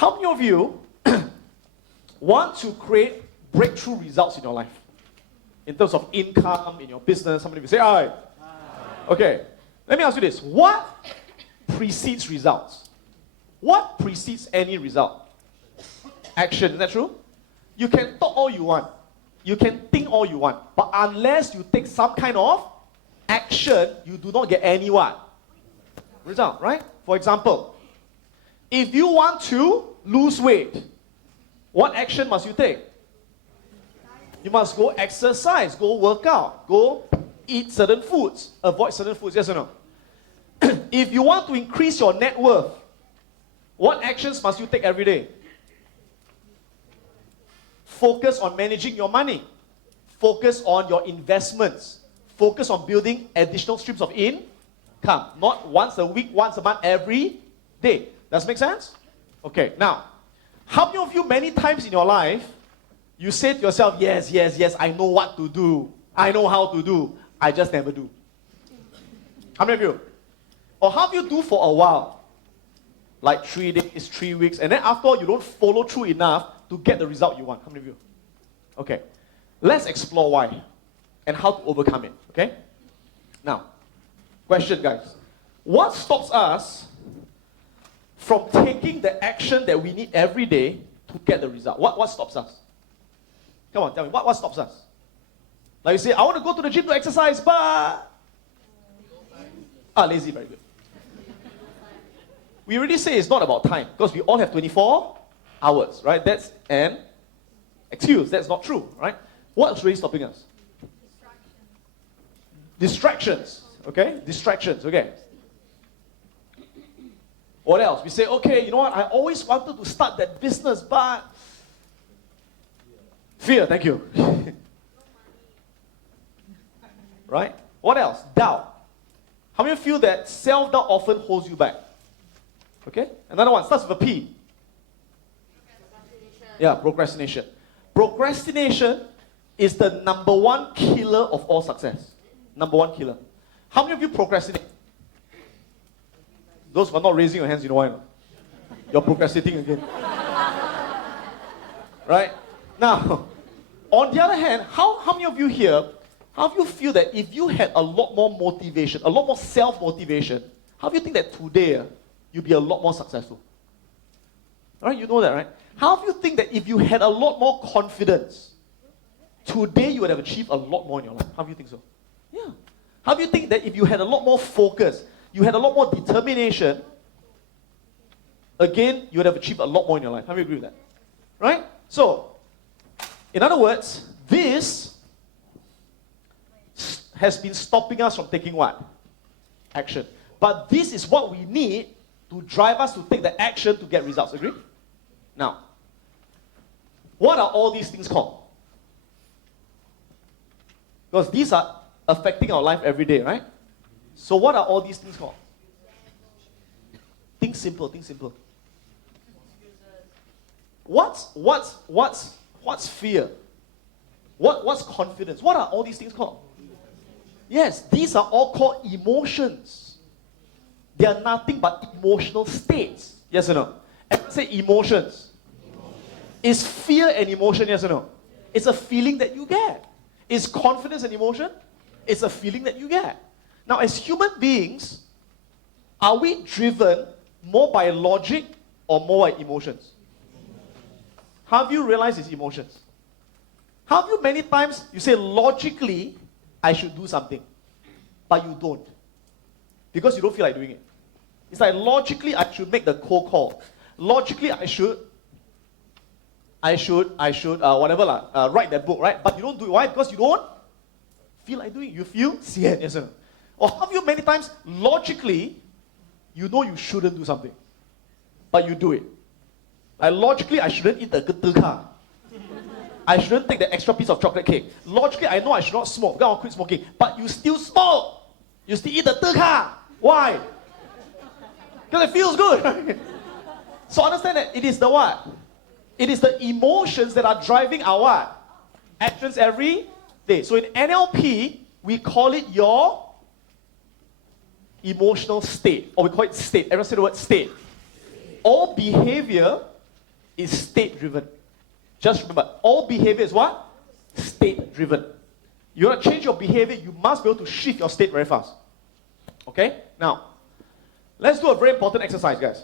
How many of you want to create breakthrough results in your life? In terms of income, in your business, somebody will say, all right. Okay, let me ask you this. What precedes results? What precedes any result? Action, is that true? You can talk all you want. You can think all you want. But unless you take some kind of action, you do not get any what? Result, right? For example, if you want to lose weight, what action must you take? You must go exercise, go work out, go eat certain foods, avoid certain foods, yes or no? If you want to increase your net worth, what actions must you take every day? Focus on managing your money. Focus on your investments. Focus on building additional streams of income. Not once a week, once a month, every day. Does that make sense? Okay, now, how many of you many times in your life, you say to yourself, yes, yes, yes, I know what to do. I know how to do. I just never do. How many of you? Or how do you do for a while? Like 3 days, 3 weeks, and then after all, you don't follow through enough to get the result you want. How many of you? Okay. Let's explore why and how to overcome it. Okay? Now, question, guys. What stops us from taking the action that we need every day to get the result? What stops us? Come on, tell me. What stops us? Like you say, I want to go to the gym to exercise, but... lazy, very good. We already say it's not about time, because we all have 24 hours, right? That's an excuse. That's not true, right? What's really stopping us? Distractions, okay? Distractions, okay. What else? We say, okay, you know what? I always wanted to start that business, but... Fear, thank you. Right? What else? Doubt. How many of you feel that self-doubt often holds you back? Okay? Another one starts with a P. Yeah, procrastination. Procrastination is the number one killer of all success. Number one killer. How many of you procrastinate? Those who are not raising your hands, you know why not? You're procrastinating again. Right? Now, on the other hand, how many of you here, how do you feel that if you had a lot more motivation, a lot more self-motivation, how do you think that today you'll be a lot more successful? Alright, you know that, right? How do you think that if you had a lot more confidence, today you would have achieved a lot more in your life? How do you think so? Yeah. How do you think that if you had a lot more focus, you had a lot more determination, again, you would have achieved a lot more in your life? How do you agree with that? Right? So, in other words, this has been stopping us from taking what? Action. But this is what we need to drive us to take the action to get results. Agree? Now, what are all these things called? Because these are affecting our life every day, right? So what are all these things called? Think simple, think simple. What's fear? What's confidence? What are all these things called? Yes, these are all called emotions. They are nothing but emotional states. Yes or no? Everyone say emotions. Is fear an emotion? Yes or no? It's a feeling that you get. Is confidence an emotion? It's a feeling that you get. Now, as human beings, are we driven more by logic or more by emotions? How have you realized it's emotions? How have you many times you say logically I should do something, but you don't because you don't feel like doing it? It's like logically I should make the cold call. Logically I should write that book, right? But you don't do it. Why? Because you don't feel like doing it. You feel sian, yes or no? Or have you many times logically you know you shouldn't do something, but you do it? Like logically I shouldn't eat the car. I shouldn't take the extra piece of chocolate cake. Logically I know I should not smoke. I want to quit smoking. But you still smoke. You still eat the car. Why? Because it feels good. Right? So understand that it is the what? It is the emotions that are driving our what? Actions every day. So in NLP, we call it your emotional state. Or we call it state. Everyone say the word state. All behavior is state-driven. Just remember, all behavior is what? State-driven. You want to change your behavior, you must be able to shift your state very fast. Okay? Now, let's do a very important exercise, guys.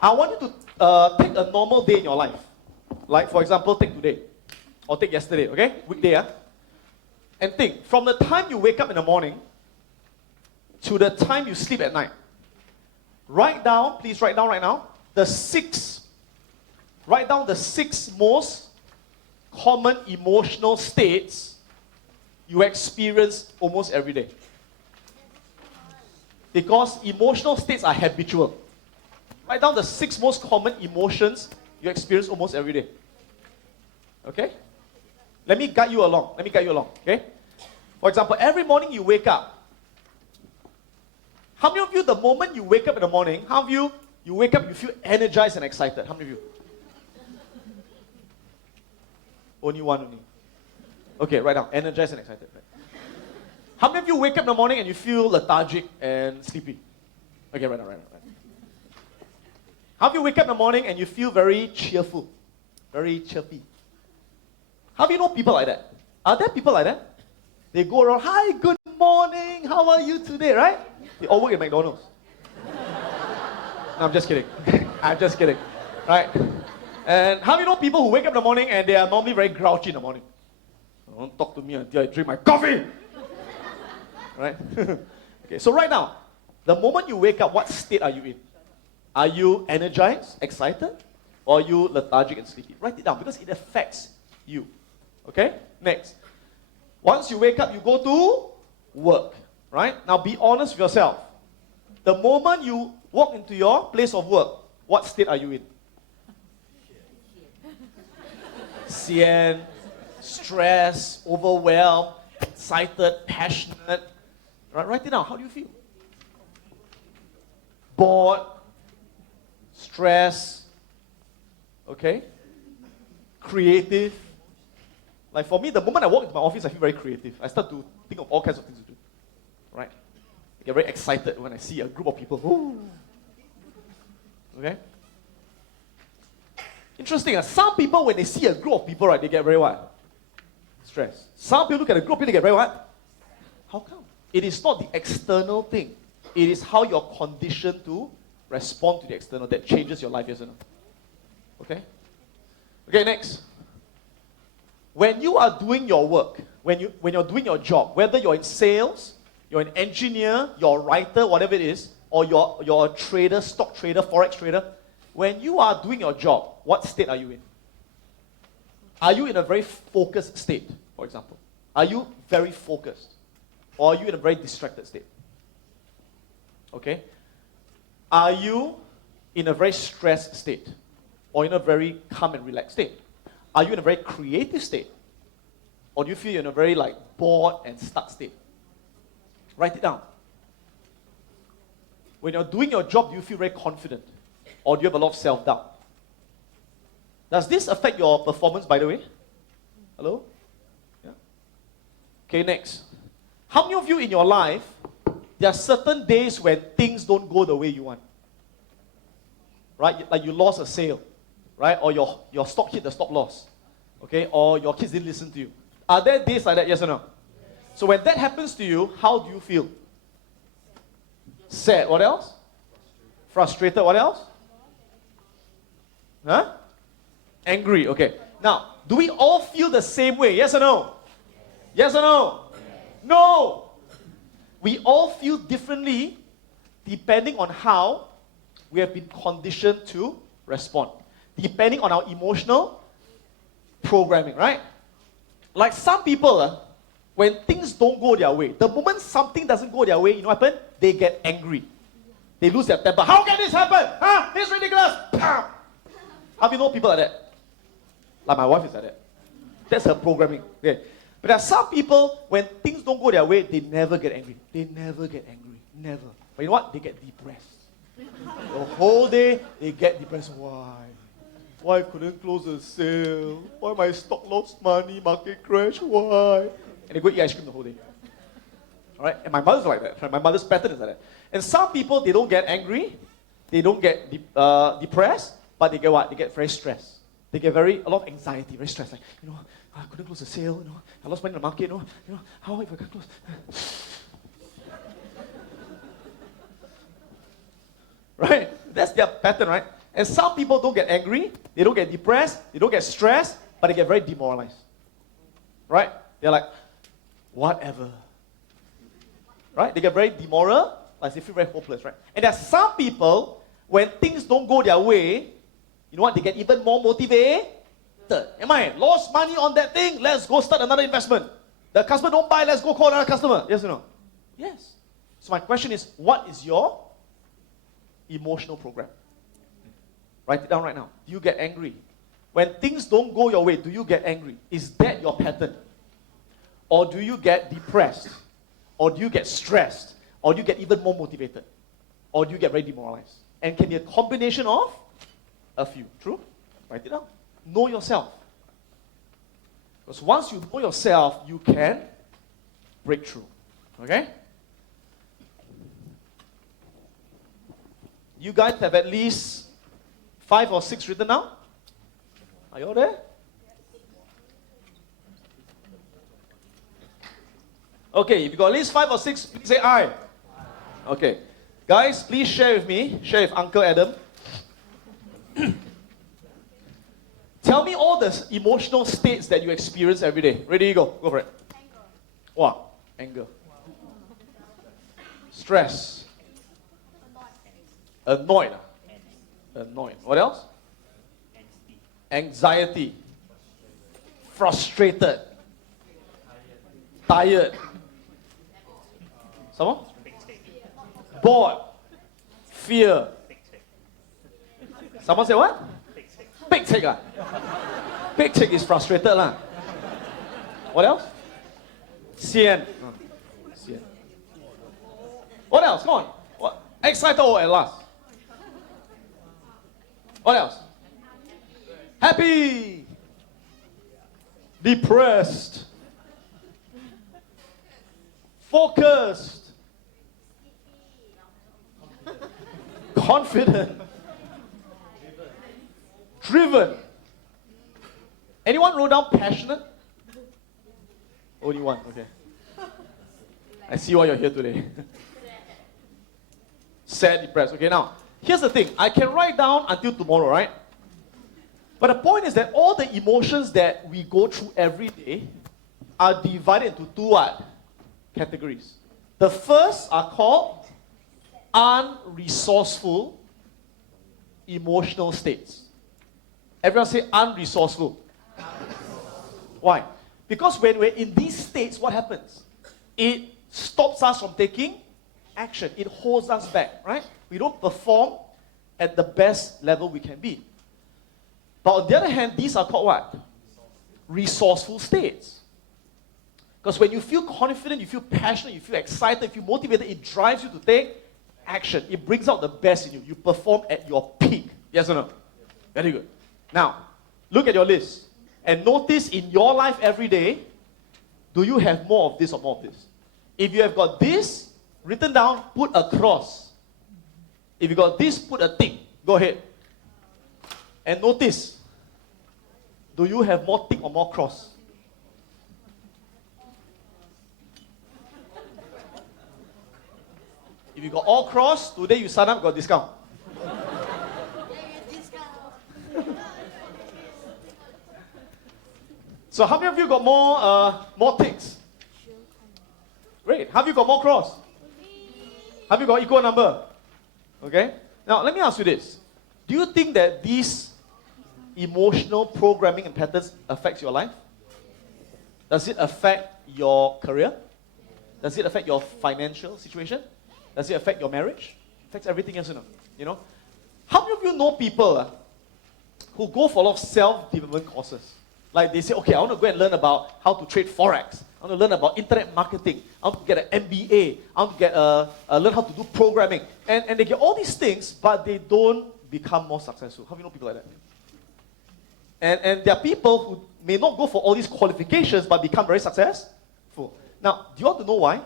I want you to take a normal day in your life. Like, for example, take today. Or take yesterday, okay? Weekday, and think, from the time you wake up in the morning to the time you sleep at night, write down, please write down right now, write down the six most common emotional states you experience almost every day. Because emotional states are habitual. Write down the six most common emotions you experience almost every day. Okay? Let me guide you along. Okay? For example, every morning you wake up. How many of you, the moment you wake up in the morning, how many of you wake up, you feel energized and excited? How many of you? Only one only. Okay, right now, energized and excited. Right. How many of you wake up in the morning and you feel lethargic and sleepy? Okay, right now. How many of you wake up in the morning and you feel very cheerful, very chirpy? How do you know people like that? Are there people like that? They go around, hi, good morning, how are you today, right? They all work at McDonald's. No, I'm just kidding. I'm just kidding. Right? And how do you know people who wake up in the morning and they are normally very grouchy in the morning? Don't talk to me until I drink my coffee. Right? Okay, so right now, the moment you wake up, what state are you in? Are you energized, excited? Or are you lethargic and sleepy? Write it down because it affects you. Okay? Next. Once you wake up, you go to work. Right? Now be honest with yourself. The moment you walk into your place of work, what state are you in? Sian, stress, overwhelmed, excited, passionate. Right? Write it down. How do you feel? Bored, stress, okay? Creative. Like for me, the moment I walk into my office, I feel very creative. I start to think of all kinds of things to do. Right? I get very excited when I see a group of people. Ooh. Okay? Interesting. Some people, when they see a group of people, right, they get very what? Stressed. Some people look at a group, they get very what? How come? It is not the external thing. It is how you're conditioned to respond to the external that changes your life, yes or no? Okay? Okay, next. When you are doing your work, when you're doing your job, whether you're in sales, you're an engineer, you're a writer, whatever it is, or you're a trader, stock trader, forex trader, when you are doing your job, what state are you in? Are you in a very focused state, for example? Are you very focused? Or are you in a very distracted state? Okay? Are you in a very stressed state? Or in a very calm and relaxed state? Are you in a very creative state? Or do you feel you're in a very bored and stuck state? Write it down. When you're doing your job, do you feel very confident? Or do you have a lot of self-doubt? Does this affect your performance, by the way? Hello? Yeah. Okay, next. How many of you in your life, there are certain days when things don't go the way you want? Right? Like you lost a sale, right? Or your stock hit the stop loss, okay? Or your kids didn't listen to you. Are there days like that, yes or no? So when that happens to you, how do you feel? Sad. What else? Frustrated. What else? Huh? Angry. Okay. Now, do we all feel the same way? Yes or no? Yes or no? No. We all feel differently depending on how we have been conditioned to respond. Depending on our emotional programming, right? Like some people, when things don't go their way, the moment something doesn't go their way, you know what happens? They get angry. They lose their temper. How can this happen? Huh? This is ridiculous. How do you know people like that? Like my wife is like that. That's her programming. Okay. But there are some people, when things don't go their way, they never get angry. They never get angry. Never. But you know what? They get depressed. The whole day, they get depressed. Why? Why I couldn't close the sale? Why my stock lost money? Market crash? Why? And they go eat ice cream the whole day. Alright? And my mother's like that. Right? My mother's pattern is like that. And some people, they don't get angry. They don't get depressed. but they get what? They get very stressed. They get a lot of anxiety, very stressed. Like, I couldn't close the sale, I lost money in the market, how if I can't close? Right? That's their pattern, right? And some people don't get angry, they don't get depressed, they don't get stressed, but they get very demoralized. Right? They're like, whatever. Right? They get very demoralized, they feel very hopeless, right? And there are some people, when things don't go their way, you know what? They get even more motivated. Am I? Lost money on that thing, let's go start another investment. The customer don't buy, let's go call another customer. Yes or no? Yes. So my question is, what is your emotional program? Write it down right now. Do you get angry? When things don't go your way, do you get angry? Is that your pattern? Or do you get depressed? Or do you get stressed? Or do you get even more motivated? Or do you get very demoralized? And can be a combination of a few. True? Write it down. Know yourself. Because once you know yourself, you can break through. Okay? You guys have at least 5 or 6 written down? Are you all there? Okay, if you got at least 5 or 6, please say I. Okay. Guys, please share with me. Share with Uncle Adam. Tell me all the emotional states that you experience every day. Ready, you go. Go for it. Anger. Wow. Anger. Stress. Annoyed. Annoyed. What else? Anxiety. Frustrated. Tired. Someone? Bored. Fear. Someone say what? Big tick. Big tick is frustrated lah. What else? Sian. Sian. What else? Come on. What? Excited at last. What else? Happy. Depressed. Focused. Confident. Driven. Anyone wrote down passionate? Only one, okay. I see why you're here today. Sad, depressed. Okay, now, here's the thing. I can write down until tomorrow, right? But the point is that all the emotions that we go through every day are divided into 2 what? Categories. The first are called unresourceful emotional states. Everyone say unresourceful. Why? Because when we're in these states, what happens? It stops us from taking action. It holds us back, right? We don't perform at the best level we can be. But on the other hand, these are called what? Resourceful states. Because when you feel confident, you feel passionate, you feel excited, you feel motivated, it drives you to take action. It brings out the best in you. You perform at your peak. Yes or no? Very good. Now, look at your list. And notice in your life every day, do you have more of this or more of this? If you have got this written down, put a cross. If you got this, put a tick. Go ahead. And notice, do you have more tick or more cross? If you got all cross, today you sign up, got discount. So how many of you got more ticks? Great. Have you got more cross? Have you got equal number? Okay. Now let me ask you this. Do you think that these emotional programming and patterns affects your life? Does it affect your career? Does it affect your financial situation? Does it affect your marriage? It affects everything else, you know? How many of you know people who go for a lot of self-development courses? Like they say, okay, I want to go and learn about how to trade Forex. I want to learn about internet marketing. I want to get an MBA. I want to get learn how to do programming. And they get all these things, but they don't become more successful. How many know people like that? And there are people who may not go for all these qualifications, but become very successful. Now, do you want to know why?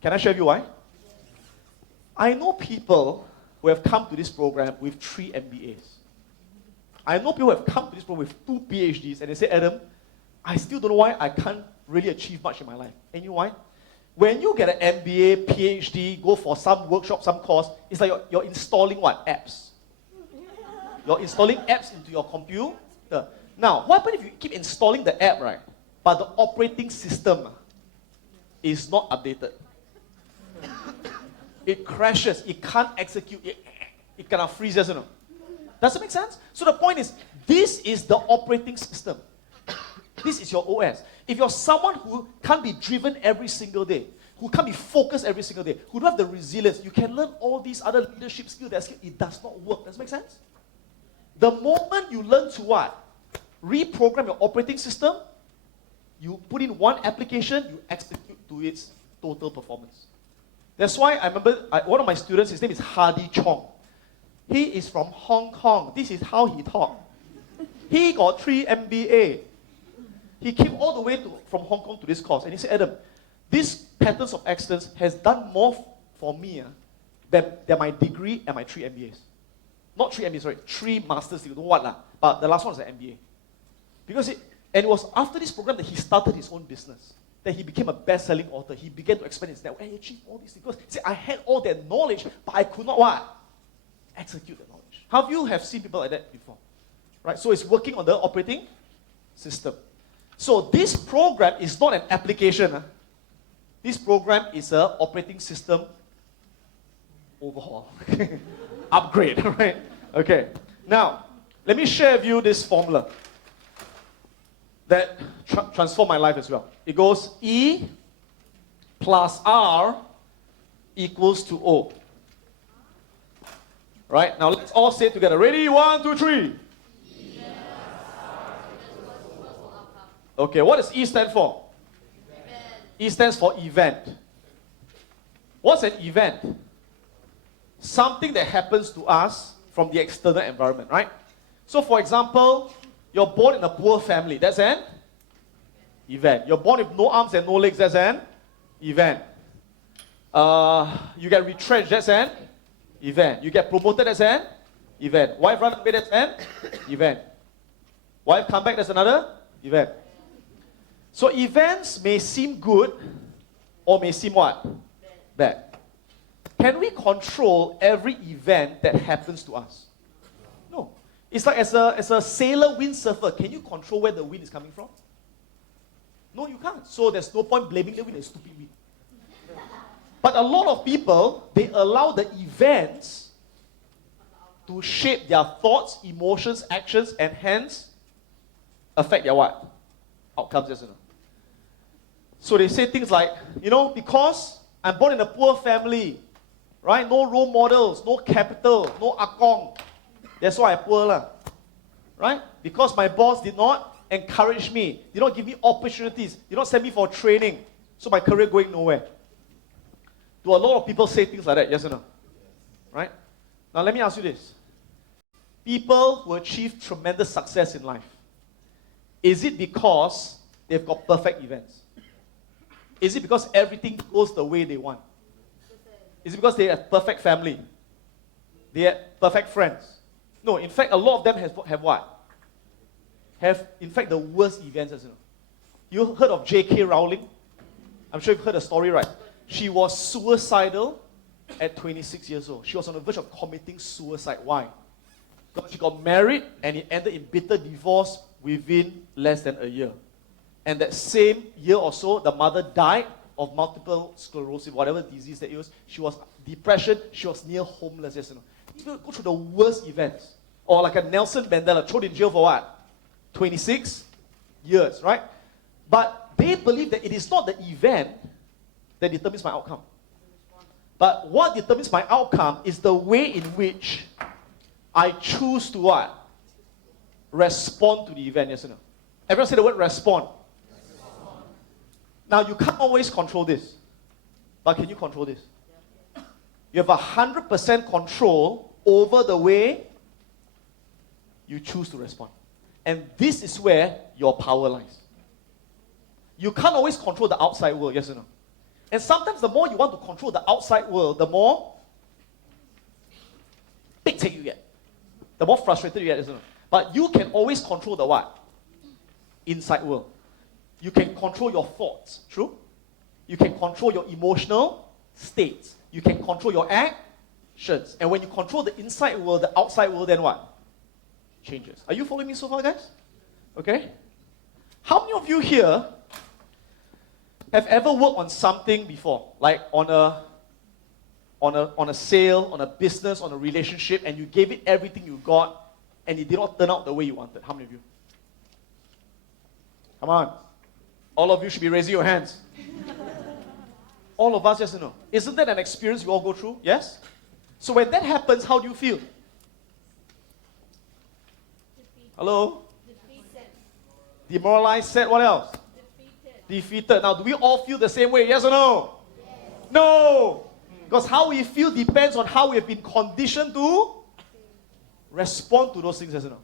Can I share with you why? I know people who have come to this program with 3 MBAs. I know people who have come to this program with 2 PhDs and they say, Adam, I still don't know why I can't really achieve much in my life. And you know why? When you get an MBA, PhD, go for some workshop, some course, it's like you're installing what? Apps. You're installing apps into your computer. Now, what happens if you keep installing the app, right? But the operating system is not updated. It crashes. It can't execute. It kind of freezes, you know. Does it make sense? So the point is, this is the operating system. This is your OS. If you're someone who can't be driven every single day, who can't be focused every single day, who don't have the resilience, you can learn all these other leadership skills. It does not work. Does it make sense? The moment you learn to what? Reprogram your operating system, you put in one application, you execute to its total performance. That's why I remember one of my students, his name is Hardy Chong. He is from Hong Kong. This is how he talked. He got 3 MBA. He came all the way from Hong Kong to this course. And he said, Adam, this Patterns of Excellence has done more for me than my degree and my 3 MBAs. Not 3 MBAs, sorry, 3 masters, you know what lah. But the last one was an MBA. And it was after this program that he started his own business. That he became a best-selling author. He began to expand his network. And he achieved all these things. Because see, I had all that knowledge, but I could not what? Execute the knowledge. How few have seen people like that before? Right? So it's working on the operating system. So this program is not an application. This program is an operating system overhaul. Upgrade, right? Okay. Now, let me share with you this formula that transformed my life as well. It goes E plus R equals to O. Right? Now let's all say it together. Ready? 1, 2, 3. Okay, what does E stand for? Event. E stands for event. What's an event? Something that happens to us from the external environment, right? So for example, you're born in a poor family. That's an event. You're born with no arms and no legs. That's an event. You get retrenched. That's an event. You get promoted. That's an event. Wife run away. That's an event. Wife come back. That's another event. So events may seem good or may seem what? Bad. Can we control every event that happens to us? No. It's like as a sailor windsurfer, can you control where the wind is coming from? No, you can't. So there's no point blaming the wind as stupid wind. But a lot of people, they allow the events to shape their thoughts, emotions, actions, and hence affect their what? Outcomes, yes or no? So they say things like, because I'm born in a poor family, right? No role models, no capital, no akong. That's why I'm poor lah. Right? Because my boss did not encourage me, did not give me opportunities, did not send me for training. So my career going nowhere. Do a lot of people say things like that, yes or no? Right? Now let me ask you this. People who achieve tremendous success in life, is it because they've got perfect events? Is it because everything goes the way they want? Is it because they have perfect family? They have perfect friends? No, in fact, a lot of them have what? Have, in fact, the worst events, as you know. You heard of J.K. Rowling? I'm sure you've heard the story, right? She was suicidal at 26 years old. She was on the verge of committing suicide. Why? Because she got married and it ended in bitter divorce within less than a year. And that same year or so, the mother died of multiple sclerosis, whatever disease that it was. She was depression. She was near homeless. Yes, you know. You go through the worst events. Or like a Nelson Mandela, thrown in jail for what? 26 years, right? But they believe that it is not the event that determines my outcome. But what determines my outcome is the way in which I choose to what? Respond to the event, yes or no? Everyone say the word respond. Now, you can't always control this. But can you control this? You have 100% control over the way you choose to respond. And this is where your power lies. You can't always control the outside world, yes or no? And sometimes the more you want to control the outside world, the more big take you get. The more frustrated you get, yes or no? But you can always control the what? Inside world. You can control your thoughts. True? You can control your emotional states. You can control your actions. And when you control the inside world, the outside world then what? Changes. Are you following me so far, guys? Okay? How many of you here have ever worked on something before? Like on a sale, on a business, on a relationship, and you gave it everything you got, and it did not turn out the way you wanted. How many of you? Come on. All of you should be raising your hands. All of us, yes or no? Isn't that an experience we all go through? Yes? So when that happens, how do you feel? Hello? Defeated. Demoralized, sad, what else? Defeated. Now, do we all feel the same way? Yes or no? Yes. No! Because how we feel depends on how we have been conditioned to respond to those things, yes or no?